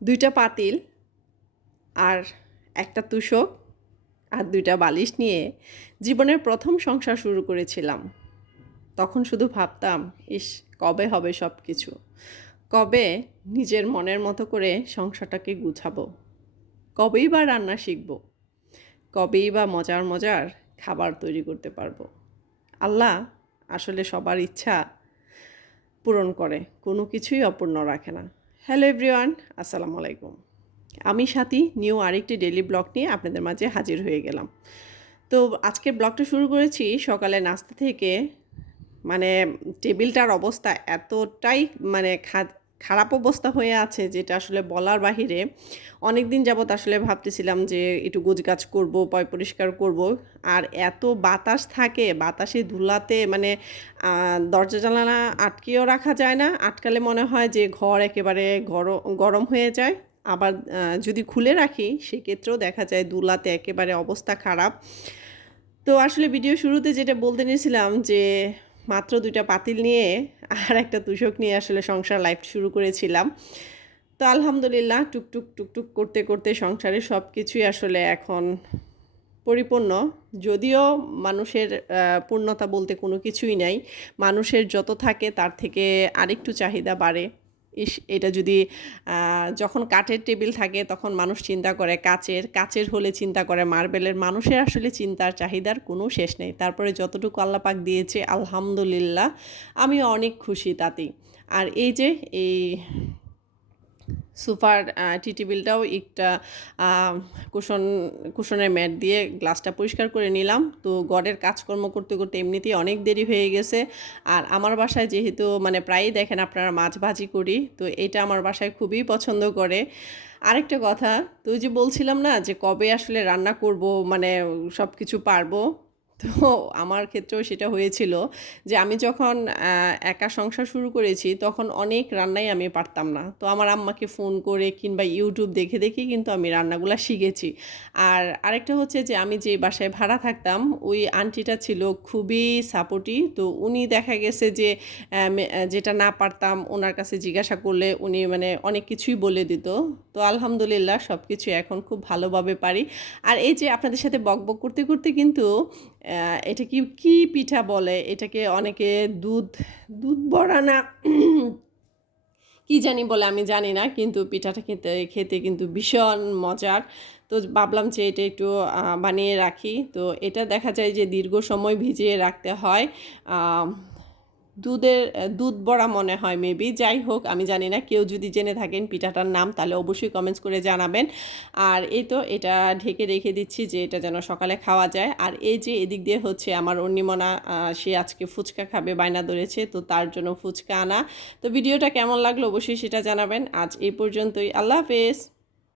2টা পাতিল আর একটা তোশক আর 2টা বালিশ নিয়ে জীবনের প্রথম সংসার শুরু করেছিলাম। তখন শুধু ভাবতাম, ইস কবে হবে সব কিছু? কবে নিজের মনের মতো করে সংসারটাকে গুছাবো? কবেই বা রান্না শিখব? কবেই বা মজার মজার খাবার তৈরি করতে পারবো? আল্লাহ আসলে সবার ইচ্ছা পূরণ করে, কোনো কিছুই অপূর্ণ রাখে না। হ্যালো এভরিওয়ান, আসসালামু আলাইকুম। আমি সাথী নিউ আরেকটি ডেইলি ব্লগ নিয়ে আপনাদের মাঝে হাজির হয়ে গেলাম। তো আজকের ব্লগটা শুরু করেছি সকালে নাস্তা থেকে। মানে টেবিলটার অবস্থা এতটাই মানে খারাপ অবস্থা হয়ে আছে যেটা আসলে বলার বাহিরে। অনেকদিন যাবৎ আসলে ভাবতেছিলাম যে একটু গোছগাছ করব, পয় পরিষ্কার করব। আর এত বাতাস থাকে, বাতাসে ধুলাতে মানে দরজা জানালা আটকেও রাখা যায় না। আটকালে মনে হয় যে ঘর একেবারে গরম হয়ে যায়। আবার যদি খুলে রাখি সেক্ষেত্রেও দেখা যায় ধুলাতে একেবারে অবস্থা খারাপ। তো আসলে ভিডিও শুরুতে যেটা বলতে নিয়েছিলাম যে মাত্র 2টা পাতিল নিয়ে আর একটা তোশক নিয়ে আসলে সংসার লাইফ শুরু করেছিলাম। তো আলহামদুলিল্লাহ টুকটুক করতে করতে সংসারের সব কিছুই আসলে এখন পরিপূর্ণ। যদিও মানুষের পূর্ণতা বলতে কোনো কিছুই নাই। মানুষের যত থাকে তার থেকে আরেকটু চাহিদা বাড়ে। ইস এটা যদি যখন কাঠের টেবিল থাকে তখন মানুষ চিন্তা করে কাচের হলে চিন্তা করে মার্বেলের। মানুষের আসলে চিন্তার চাহিদার কোনো শেষ নেই। তারপরে যতটুকু আল্লাহ পাক দিয়েছে আলহামদুলিল্লাহ, আমি অনেক খুশি তাতেই। আর এই যে এই সোফার টি টেবিলটাও একটা কুশনের ম্যাট দিয়ে গ্লাসটা পরিষ্কার করে নিলাম। তো ঘরের কাজকর্ম করতে করতে এমনিতেই অনেক দেরি হয়ে গেছে। আর আমার বাসায় যেহেতু মানে প্রায়ই দেখেন আপনারা মাছ ভাজি করি, তো এটা আমার বাসায় খুবই পছন্দ করে। আরেকটা কথা, তো ওই যে বলছিলাম না যে কবে আসলে রান্না করব, মানে সব কিছু পারবো। তো আমার ক্ষেত্রেও সেটা হয়েছিল যে আমি যখন একা সংসার শুরু করেছি তখন অনেক রান্নাই আমি পারতাম না। তো আমার আম্মাকে ফোন করে কিংবা ইউটিউব দেখে দেখে কিন্তু আমি রান্নাগুলা শিখেছি। আর আরেকটা হচ্ছে যে আমি যে বাসায় ভাড়া থাকতাম ওই আন্টিটা ছিল খুবই সাপোর্টিভ। তো উনি দেখা গেছে যে যেটা না পারতাম ওনার কাছে জিজ্ঞাসা করলে উনি মানে অনেক কিছুই বলে দিত। তো আলহামদুলিল্লাহ সব কিছু এখন খুব ভালোভাবে পারি। আর এই যে আপনাদের সাথে বকবক করতে করতে কিন্তু এটা কি পিঠা বলে? এটাকে অনেকে দুধ বড়া না কি জানি বলে আমি জানি না। কিন্তু পিঠাটা খেতে কিন্তু ভীষণ মজার। তো ভাবলাম যে এটা একটু বানিয়ে রাখি। তো এটা দেখা যায় যে দীর্ঘ সময় ভিজিয়ে রাখতে হয়। আ দুধ বড়া মনে হয় মেবি। যাই হোক আমি জানি না। কেউ যদি জেনে থাকেন পিঠাটার নাম তাহলে অবশ্যই কমেন্টস করে জানাবেন। আর এই তো এটা ঢেকে রেখে দিচ্ছি যে এটা যেন সকালে খাওয়া যায়। আর এই যে এদিক দিয়ে হচ্ছে আমার অন্নিমনা, সে আজকে ফুচকা খাবে বায়না ধরেছে, তো তার জন্য ফুচকা আনা। তো ভিডিওটা কেমন লাগলো অবশ্যই সেটা জানাবেন। আজ এই পর্যন্তই। আল্লাহ হাফেজ।